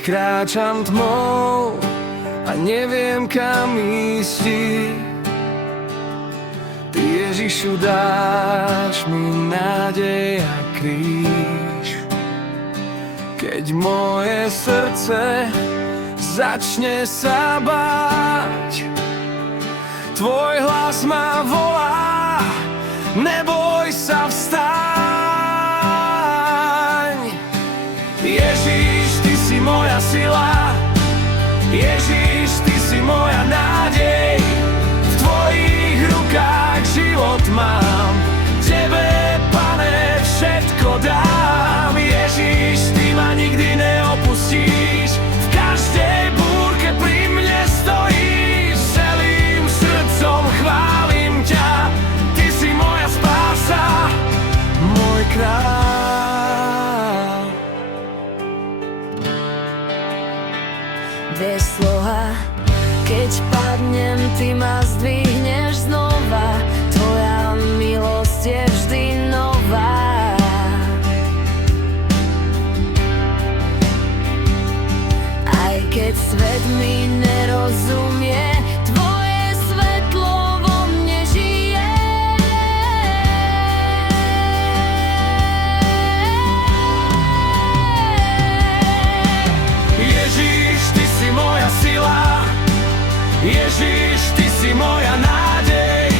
kráčam tmou a neviem kam ísť, Ty Ježišu dáš mi nádej a kríž. Keď moje srdce začne sa báť, Tvoj hlas ma volá, neboj sa, vstaň. Ježiš, Ty si moja sila, Ježiš, Ty si moja nádej. V Tvojich rukách život mám, Tebe, Pane, všetko dám. Ježiš, Ty ma nikdy neopustíš, v každej búrke pri mne stojíš. Celým srdcom chválim ťa, Ty si moja spása, môj král. Vieš sloha, keď padnem, Ty ma zdvihneš znova. Tvoja milosť je vždy nová. Aj keď svet mi nerozumie, Tvoje svetlo vo mne žije. Ježiš, Ty si moja sila, Ježiš, Ty si moja nádej.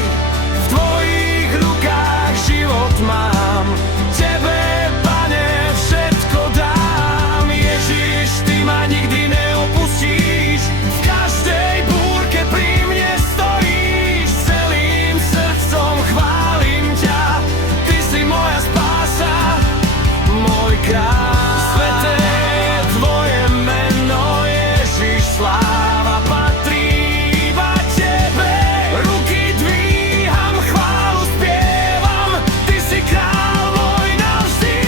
V Tvojich rukách život mám, Tebe, Pane, všetko dám. Ježiš, Ty ma nikdy neopustíš, v každej búrke pri mne stojíš. Celým srdcom chválim ťa, Ty si moja spása, môj král. Sveté je Tvoje meno, Ježiš, sláva patrí iba Tebe. Ruky dvíham, chválu spievam, Ty si král môj navždy.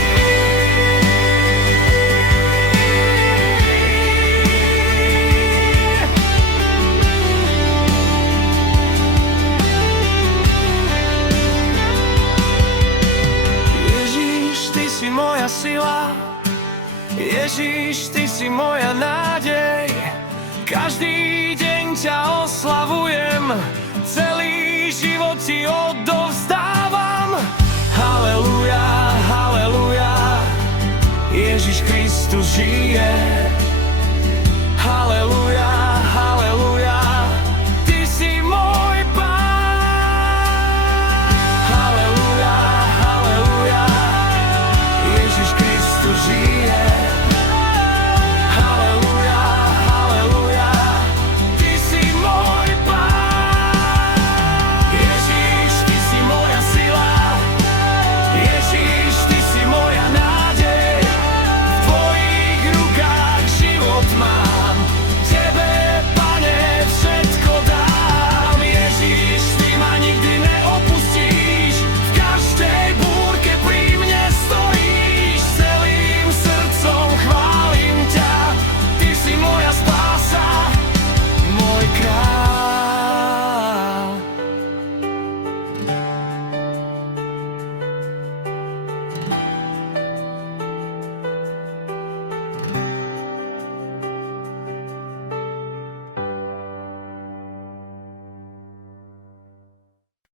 Ježiš, Ty si moja sila, Ježiš, Ty si moja nádej. Každý deň ťa oslavujem, celý život Ti odovzdávam. Halelúja, halelúja, Ježiš Kristus žije. Halelúja,